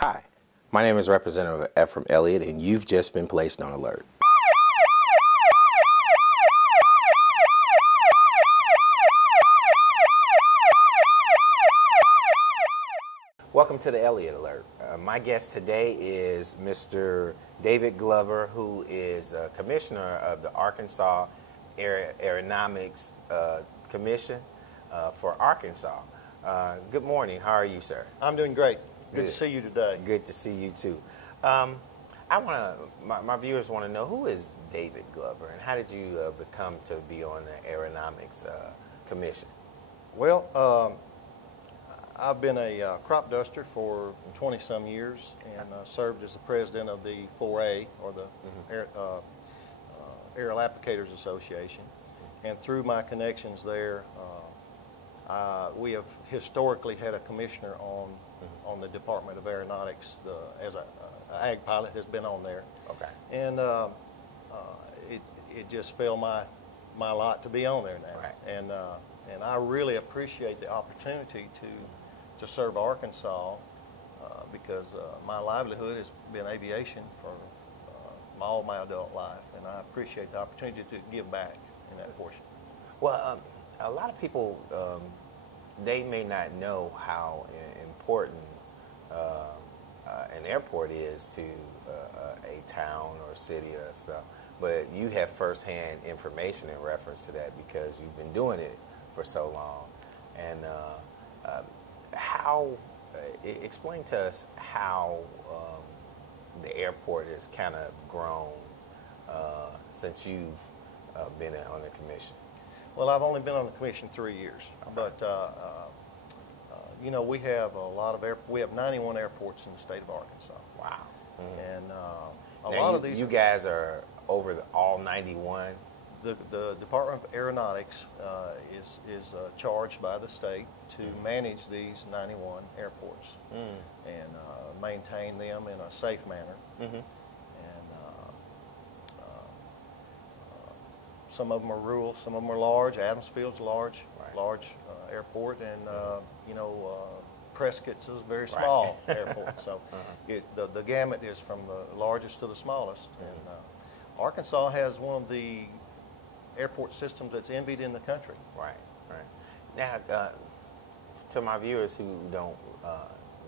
Hi, my name is Representative F from Elliott, and you've just been placed on alert. Welcome to the Elliott Alert. My guest today is Mr. David Glover, who is the Commissioner of the Arkansas Aeronautics Commission for Arkansas. Good morning. How are you, sir? I'm doing great. Good to see you today. Good to see you too. My viewers want to know, who is David Glover, and how did you become to be on the Aeronautics Commission? Well, I've been a crop duster for 20-some years and served as the president of the 4A, or the Aerial Applicators Association. And through my connections there, we have historically had a commissioner on the Department of Aeronautics as an ag pilot has been on there. Okay. And it just fell my lot to be on there now. Right. And I really appreciate the opportunity to serve Arkansas because my livelihood has been aviation for all my adult life, and I appreciate the opportunity to give back in that portion. Well, a lot of people, they may not know how important an airport is to a town or city or stuff, but you have firsthand information in reference to that because you've been doing it for so long. And explain to us how the airport has kind of grown since you've been on the commission. Well, I've only been on the commission 3 years, but you know, we have a lot of we have 91 airports in the state of Arkansas. Wow. Mm-hmm. And now lot of these. You guys are over all 91. The Department of Aeronautics is charged by the state to manage these 91 airports and maintain them in a safe manner. And some of them are rural, some of them are large. Adams Field's a large airport, and you know, Prescott's is a very small airport. So the gamut is from the largest to the smallest. And Arkansas has one of the airport systems that's envied in the country. Right. Now, to my viewers who don't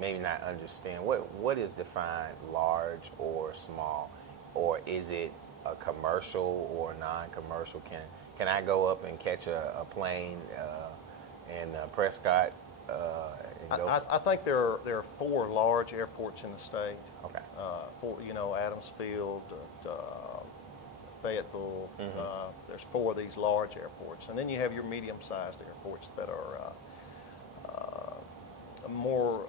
maybe not understand, what is defined large or small, or is it a commercial or non-commercial? Can I go up and catch a plane in Prescott? I think there are 4 large airports in the state. Okay. You know, Adams Field, Fayetteville. There's 4 of these large airports, and then you have your medium-sized airports that are more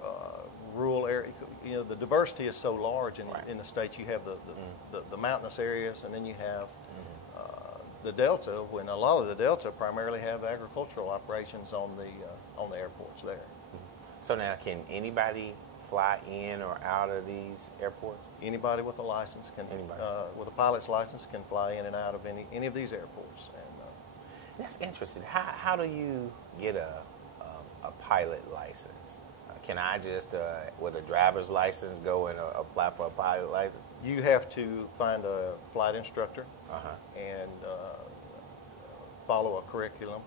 rural area. You know, the diversity is so large in the state. You have the mountainous areas, and then you have the Delta. When a lot of the Delta primarily have agricultural operations on the airports there. So now, can anybody fly in or out of these airports? Anybody with a license can, with a pilot's license, can fly in and out of any of these airports. And that's interesting. How do you get a pilot license? Can I just, with a driver's license, go and apply for a pilot license? You have to find a flight instructor and follow a curriculum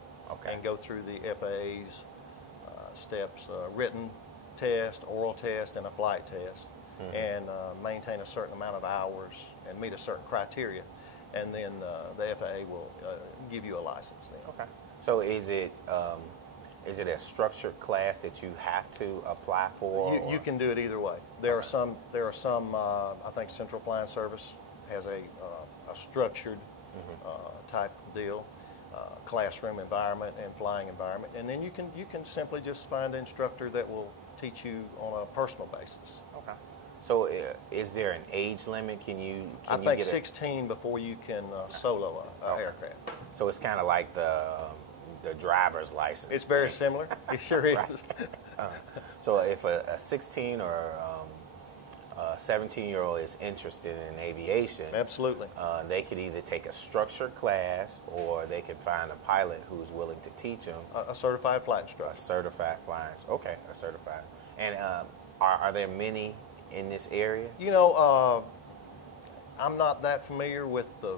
and go through the FAA's steps, written test, oral test, and a flight test, and maintain a certain amount of hours and meet a certain criteria, and then the FAA will give you a license then. Okay. So is it a structured class that you have to apply for? You can do it either way. There are some. I think Central Flying Service has a structured type deal, classroom environment and flying environment, and then you can simply just find an instructor that will teach you on a personal basis. Okay. So is there an age limit? I think 16 before you can solo an aircraft. So it's kind of like the driver's license. It's very similar. It sure is. So if a 16 or 17-year-old is interested in aviation, absolutely, they could either take a structured class or they could find a pilot who's willing to teach them. A certified flight instructor. A certified flying. Okay, a certified. And are there many in this area? You know, I'm not that familiar with the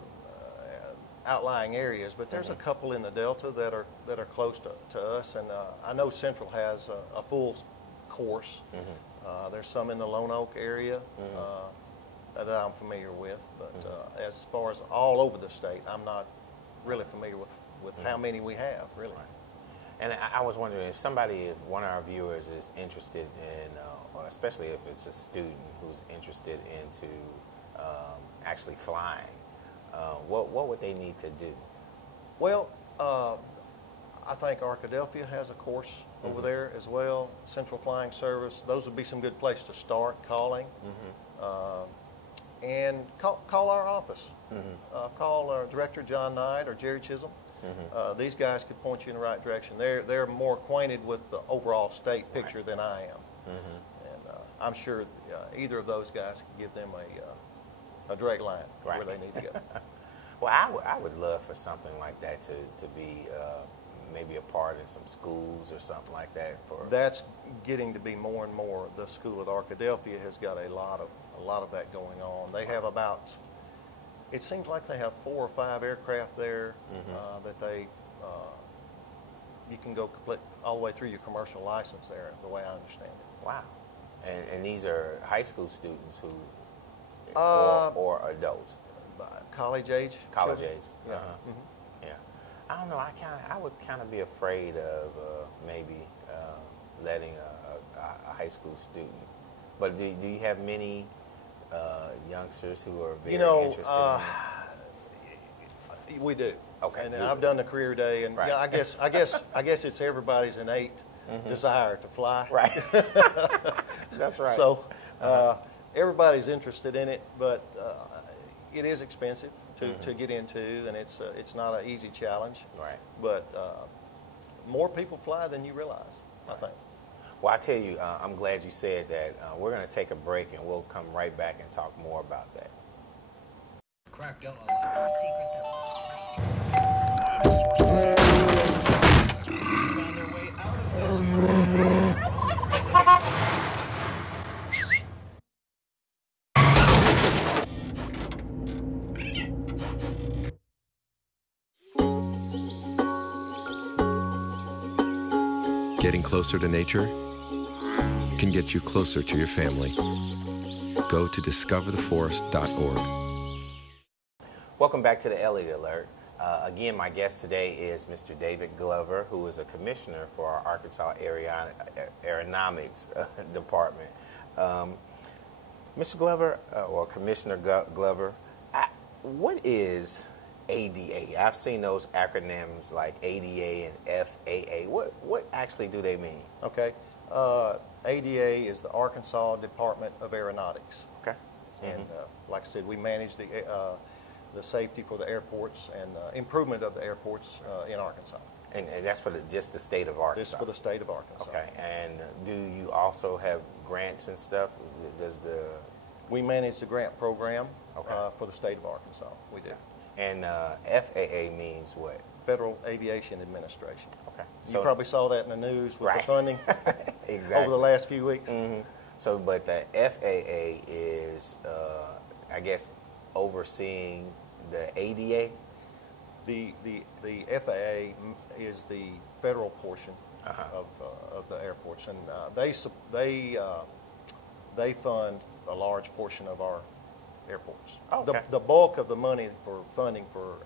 outlying areas, but there's a couple in the Delta that are close to us, and I know Central has a full course. There's some in the Lone Oak area that I'm familiar with, but as far as all over the state, I'm not really familiar with how many we have, really. Right. And I was wondering if one of our viewers is interested in, or especially if it's a student who's interested into actually flying, what would they need to do? Well, I think Arkadelphia has a course over there as well. Central Flying Service, those would be some good places to start calling. And call our office. Call our director, John Knight, or Jerry Chisholm. These guys could point you in the right direction. They're more acquainted with the overall state picture than I am. And I'm sure either of those guys could give them a direct line where they need to go. Well, I would love for something like that to be maybe a part in some schools or something like that. That's getting to be more and more. The school at Arkadelphia has got a lot of that going on. They have about, it seems like they have 4 or 5 aircraft there that you can go all the way through your commercial license there, the way I understand it. Wow. And these are high school students who, or adults? College age. College children. age. Yeah. Yeah. I don't know. I would kind of be afraid of maybe letting a high school student. But do you have many youngsters who are very interested in it? We do. Okay. And I've done the career day, and I guess it's everybody's innate desire to fly. Right. That's right. So everybody's interested in it, but it is expensive to get into, and it's not an easy challenge. Right. But more people fly than you realize, I think. Well, I tell you, I'm glad you said that. We're going to take a break, and we'll come right back and talk more about that. Cracked out on found their way out of Getting closer to nature can get you closer to your family. Go to discovertheforest.org. Welcome back to the Elliott Alert. Again, my guest today is Mr. David Glover, who is a commissioner for our Arkansas Aeronautics Department. Mr. Glover, or Commissioner Glover, what is ADA? I've seen those acronyms like ADA and FAA. What actually do they mean? Okay. ADA is the Arkansas Department of Aeronautics. Okay. And like I said, we manage the safety for the airports and improvement of the airports in Arkansas. And that's for just the state of Arkansas? This is for the state of Arkansas. Okay. And do you also have grants and stuff? We manage the grant program for the state of Arkansas. We do. And FAA means what? Federal Aviation Administration. Okay. You probably saw that in the news with the funding exactly. over the last few weeks. So, but the FAA is, I guess, overseeing the ADA? The FAA is the federal portion of the airports, and they fund a large portion of our airports. Okay. The bulk of the money for funding for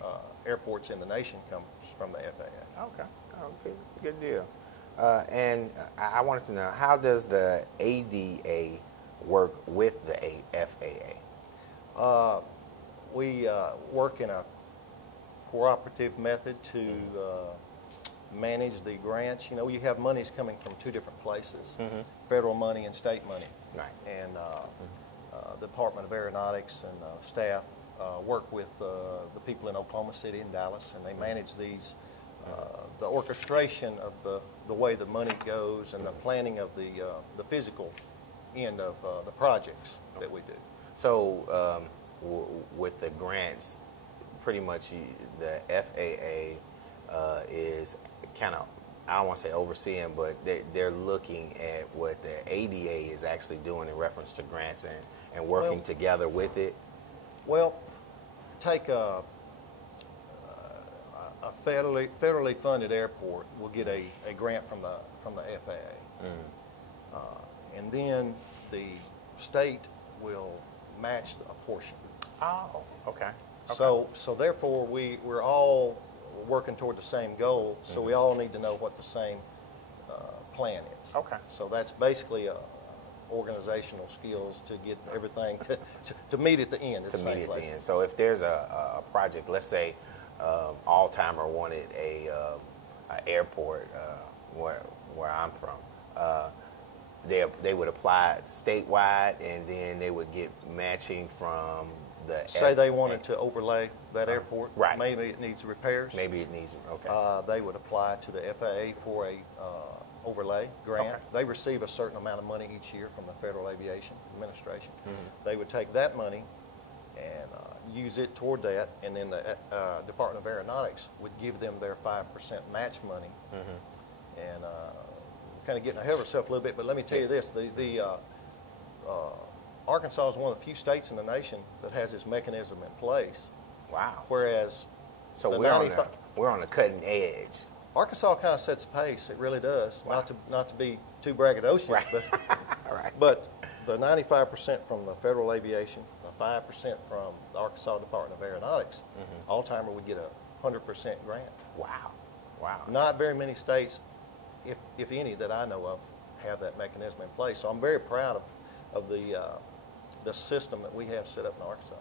airports in the nation comes from the FAA. Okay. Oh, good deal. And I wanted to know, how does the ADA work with the FAA? We work in a cooperative method to manage the grants. You know, you have monies coming from 2 different places, federal money and state money. Right. And the Department of Aeronautics and staff work with the people in Oklahoma City and Dallas, and they manage these, the orchestration of the way the money goes and the planning of the physical end of the projects that we do. So with the grants, pretty much the FAA is kind of I don't want to say overseeing, but they're looking at what the ADA is actually doing in reference to grants and working together with it? Well, take a federally funded airport will get a grant from the FAA, and then the state will match a portion. Oh, okay. So therefore we're all working toward the same goal. So we all need to know what the same plan is. Okay. So that's basically organizational skills to get everything to meet at the end. At the same place. End. So if there's a project, let's say All-Timer wanted a airport where I'm from, they would apply statewide, and then they would get matching from the. Say they wanted to overlay that airport. Right. Maybe it needs repairs. Maybe it needs. Okay. They would apply to the FAA for a overlay grant. Okay. They receive a certain amount of money each year from the Federal Aviation Administration. They would take that money and use it toward that, and then the Department of Aeronautics would give them their 5% match money. And kind of getting ahead of ourselves a little bit, but let me tell you this: Arkansas is one of the few states in the nation that has this mechanism in place. Wow. Whereas, So we're on the cutting edge. Arkansas kind of sets the pace. It really does. Wow. Not to be too braggadocious, Right. but Right. but the 95% from the Federal Aviation, the 5% from the Arkansas Department of Aeronautics, All-Timer would get a 100% grant. Wow. Wow. Not very many states, if any, that I know of, have that mechanism in place. So I'm very proud of the system that we have set up in Arkansas.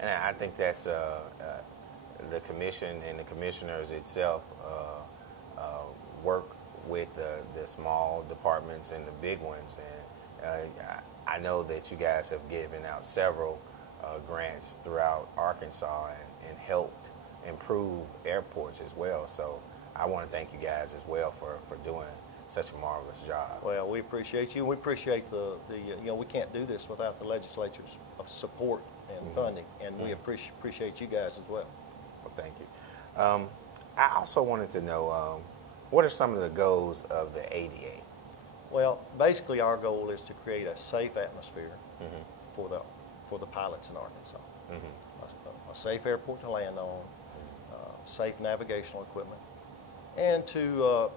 And I think that's the commission and the commissioners itself work with the small departments and the big ones. And I know that you guys have given out several grants throughout Arkansas and helped improve airports as well. So I want to thank you guys as well for doing such a marvelous job. Well, we appreciate you. We appreciate the we can't do this without the legislature's support and funding, and we appreciate you guys as well. Well, thank you. I also wanted to know, what are some of the goals of the ADA? Well, basically our goal is to create a safe atmosphere for the pilots in Arkansas. A safe airport to land on, safe navigational equipment, and to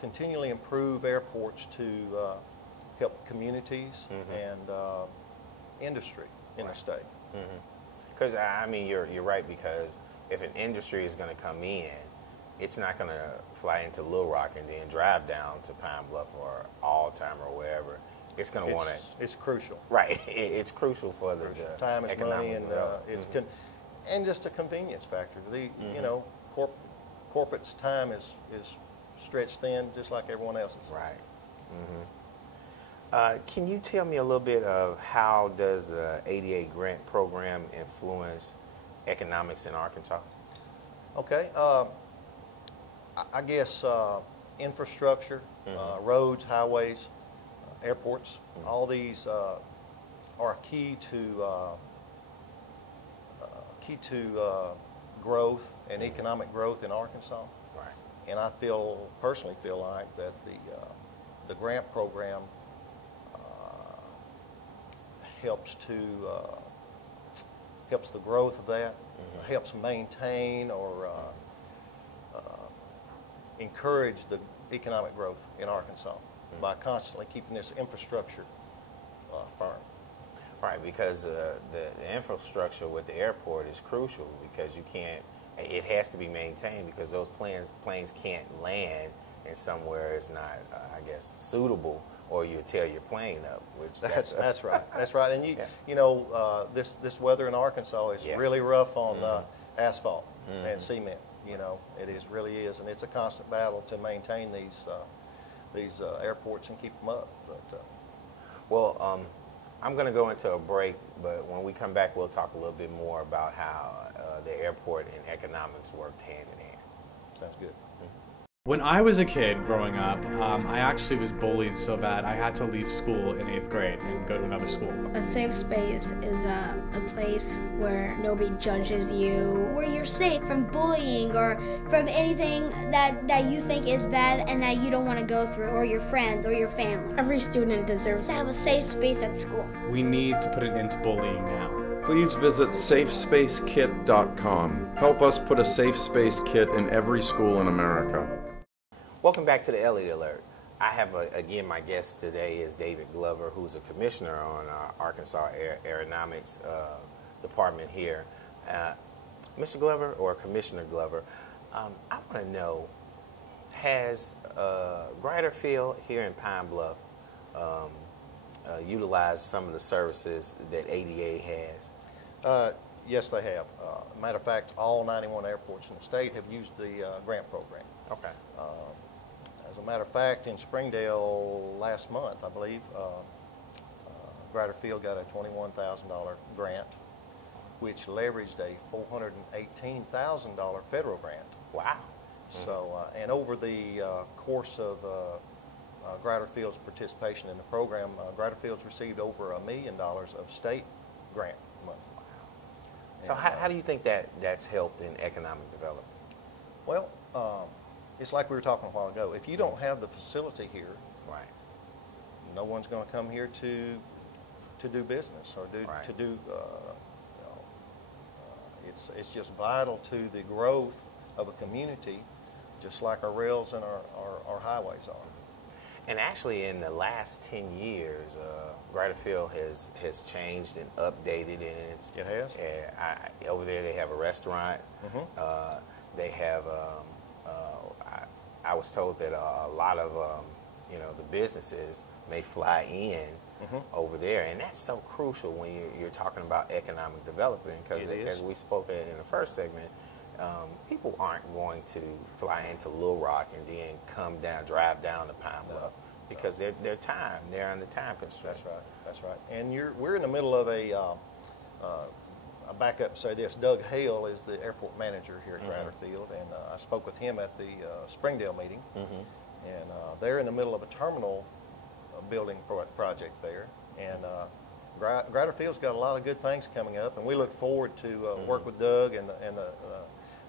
continually improve airports to help communities and industry in the state. Because I mean, you're right, because if an industry is going to come in, it's not going to fly into Little Rock and then drive down to Pine Bluff or All-Timer or wherever. It's going to want to. It's crucial. Right. It's crucial for the time is money, and it's and just a convenience factor. Corporate's time is stretched thin, just like everyone else's. Right. Can you tell me a little bit of how does the ADA grant program influence economics in Arkansas? Okay. I guess infrastructure, roads, highways, airports, all these are key to growth and economic growth in Arkansas. Right. And I personally feel like that the grant program helps the growth of that, helps maintain or encourage the economic growth in Arkansas by constantly keeping this infrastructure firm. Right, because the infrastructure with the airport is crucial, because it has to be maintained, because those planes can't land in somewhere it's not, I guess, suitable, or you tear your plane up. Which that's right. That's right. And this weather in Arkansas is really rough on asphalt and cement. It really is, and it's a constant battle to maintain these airports and keep them up. But I'm going to go into a break, but when we come back, we'll talk a little bit more about how the airport and economics worked hand in hand. Sounds good. When I was a kid growing up, I actually was bullied so bad I had to leave school in 8th grade and go to another school. A safe space is a place where nobody judges you, where you're safe from bullying or from anything that you think is bad and that you don't want to go through, or your friends or your family. Every student deserves to have a safe space at school. We need to put an end to bullying now. Please visit safespacekit.com. Help us put a safe space kit in every school in America. Welcome back to the Elliott Alert. I have, again, my guest today is David Glover, who's a commissioner on Arkansas Aeronautics department here. Mr. Glover, or Commissioner Glover, I want to know, has Grider Field here in Pine Bluff utilized some of the services that ADA has? Yes, they have. Matter of fact, all 91 airports in the state have used the grant program. Okay. As a matter of fact, in Springdale last month, I believe, Grider Field got a $21,000 grant, which leveraged a $418,000 federal grant. Wow. So, and over the course of Grider Field's participation in the program, Grider Field's received over $1 million of state grant money. So how do you think that's helped in economic development? Well, it's like we were talking a while ago. If you don't have the facility here, right, no one's going to come here to do business or right. to do. You know, it's just vital to the growth of a community, just like our rails and our highways are. And actually, in the last 10 years, Grider Field has changed and updated. And it has? Over there, they have a restaurant. Mm-hmm. They have, I was told that a lot of, the businesses may fly in over there. And that's so crucial when you're talking about economic development, because as we spoke in the first segment, people aren't going to fly into Little Rock and then drive down to Pine Bluff, because they're under time constraints. That's right. And we're in the middle of I back up and say this. Doug Hale is the airport manager here at Grider Field, and I spoke with him at the Springdale meeting, and they're in the middle of a terminal building project there, and Grider Field's got a lot of good things coming up, and we look forward to work with Doug and the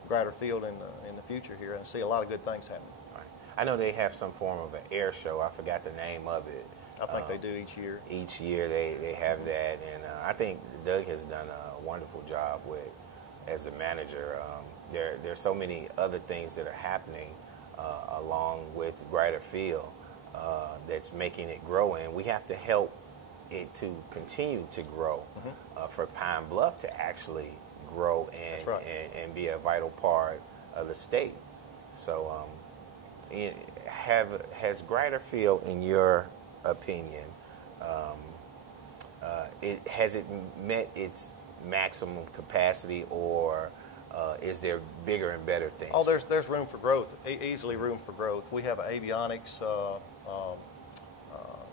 Grider Field in the future here, and see a lot of good things happening. Right. I know they have some form of an air show. I forgot the name of it. I think they do each year. Each year they have that, and I think Doug has done a wonderful job as the manager. There's so many other things that are happening along with Grider Field that's making it grow, and we have to help it to continue to grow for Pine Bluff to actually grow and be a vital part of the state. So has Grider Field, in your opinion, has it met its maximum capacity, or is there bigger and better things? Oh, there's room for growth, easily room for growth. We have an avionics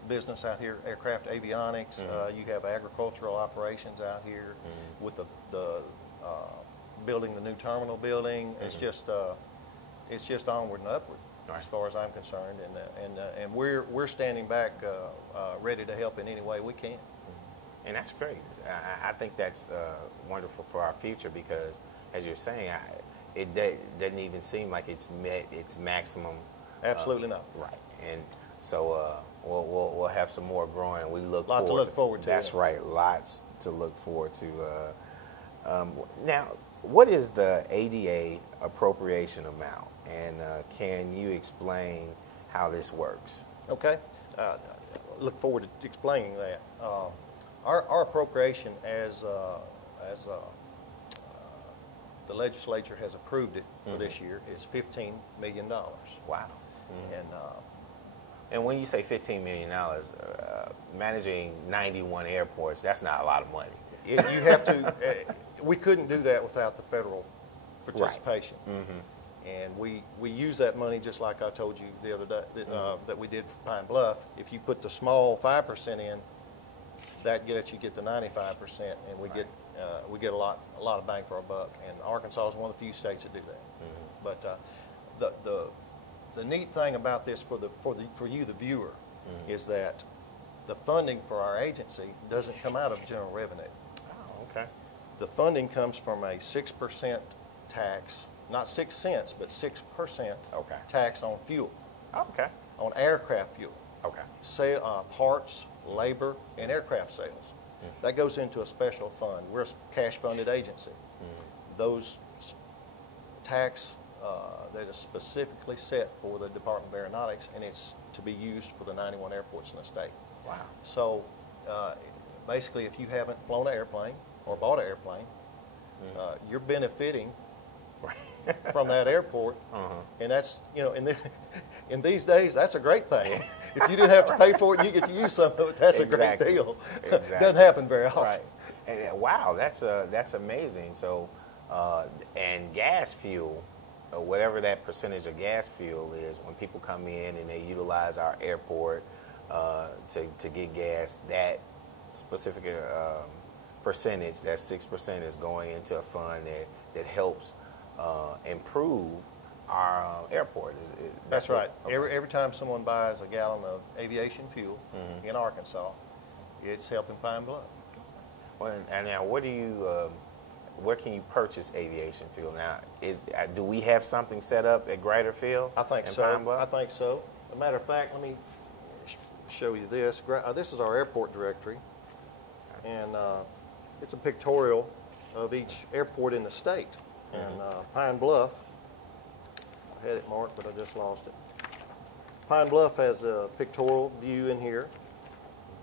business out here, aircraft avionics. You have agricultural operations out here with the building the new terminal building. It's just onward and upward, as far as I'm concerned, and we're standing back, ready to help in any way we can. And that's great. I think that's wonderful for our future, because, as you're saying, it doesn't even seem like it's met its maximum. Absolutely not. Right. And so we'll have some more growing. We look to look forward to. That's right. Lots to look forward to. Now, what is the ADA appropriation amount, and can you explain how this works? Okay. Look forward to explaining that. Our appropriation, as the legislature has approved it for this year, is $15 million. Wow. And when you say $15 million, managing 91 airports, that's not a lot of money. You have to. We couldn't do that without the federal participation. Right. And we use that money, just like I told you the other day that we did for Pine Bluff. If you put the small 5% in, that gets you the 95%, and we get a lot of bang for our buck. And Arkansas is one of the few states that do that. But the neat thing about this for you, the viewer, is that the funding for our agency doesn't come out of general revenue. Oh, okay. The funding comes from a 6% tax, not 6 cents, but 6% tax on fuel, Okay. on aircraft fuel. Okay. Parts, labor, and aircraft sales. That goes into a special fund. We're a cash-funded agency. Those tax that is specifically set for the Department of Aeronautics, and it's to be used for the 91 airports in the state. Wow. So basically, if you haven't flown an airplane or bought an airplane, you're benefiting from that airport, and that's, in these days, that's a great thing. If you didn't have to pay for it and you get to use some of it, that's a great deal. Exactly. Doesn't happen very often. Right. And, wow, that's amazing. So, and gas fuel, whatever that percentage of gas fuel is, when people come in and they utilize our airport to get gas, that specific percentage, that 6%, is going into a fund that helps improve our airport. That's right. Okay. Every time someone buys a gallon of aviation fuel in Arkansas, it's helping Pine Bluff. Well, and now, where can you purchase aviation fuel? Now, do we have something set up at Greater Field? I think so. Pine Bluff? I think so. As a matter of fact, let me show you this. This is our airport directory, and it's a pictorial of each airport in the state. And Pine Bluff, I had it marked, but I just lost it. Pine Bluff has a pictorial view in here,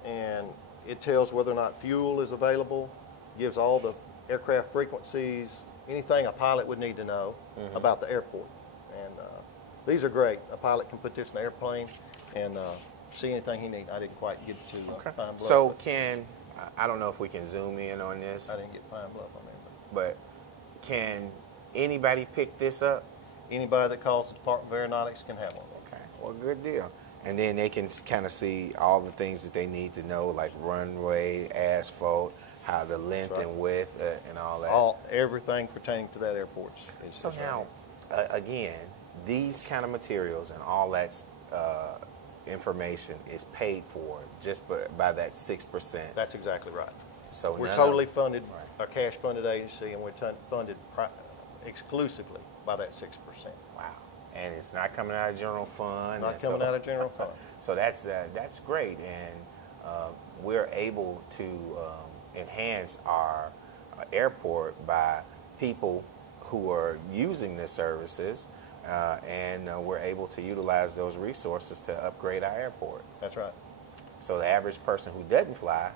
and it tells whether or not fuel is available, gives all the aircraft frequencies, anything a pilot would need to know about the airport. And these are great. A pilot can put this in the airplane and see anything he needs. I didn't quite get to Pine Bluff. So I don't know if we can zoom in on this. I didn't get Pine Bluff on there. But can anybody pick this up? Anybody that calls the Department of Aeronautics can have one. Okay, well, good deal. And then they can kind of see all the things that they need to know, like runway, asphalt, how the length and width, and all that. Everything pertaining to that airport. So now, again, these kind of materials and all that information is paid for just by that 6%. That's exactly right. So we're totally funded, a cash-funded agency, and we're funded exclusively by that 6%. Wow. And it's not coming out of general fund. Not coming out of general fund. So that's great, and we're able to enhance our airport by people who are using the services, and we're able to utilize those resources to upgrade our airport. That's right. So the average person who doesn't fly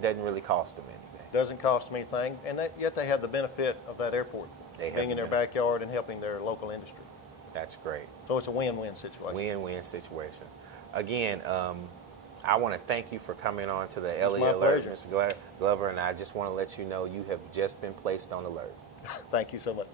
doesn't really cost them anything. Doesn't cost them anything, and yet they have the benefit of that airport being in their backyard and helping their local industry. That's great. So it's a win-win situation. Win-win situation. Again, I want to thank you for coming on to the Elliott Alert, Mr. Glover, and I just want to let you know you have just been placed on alert. Thank you so much.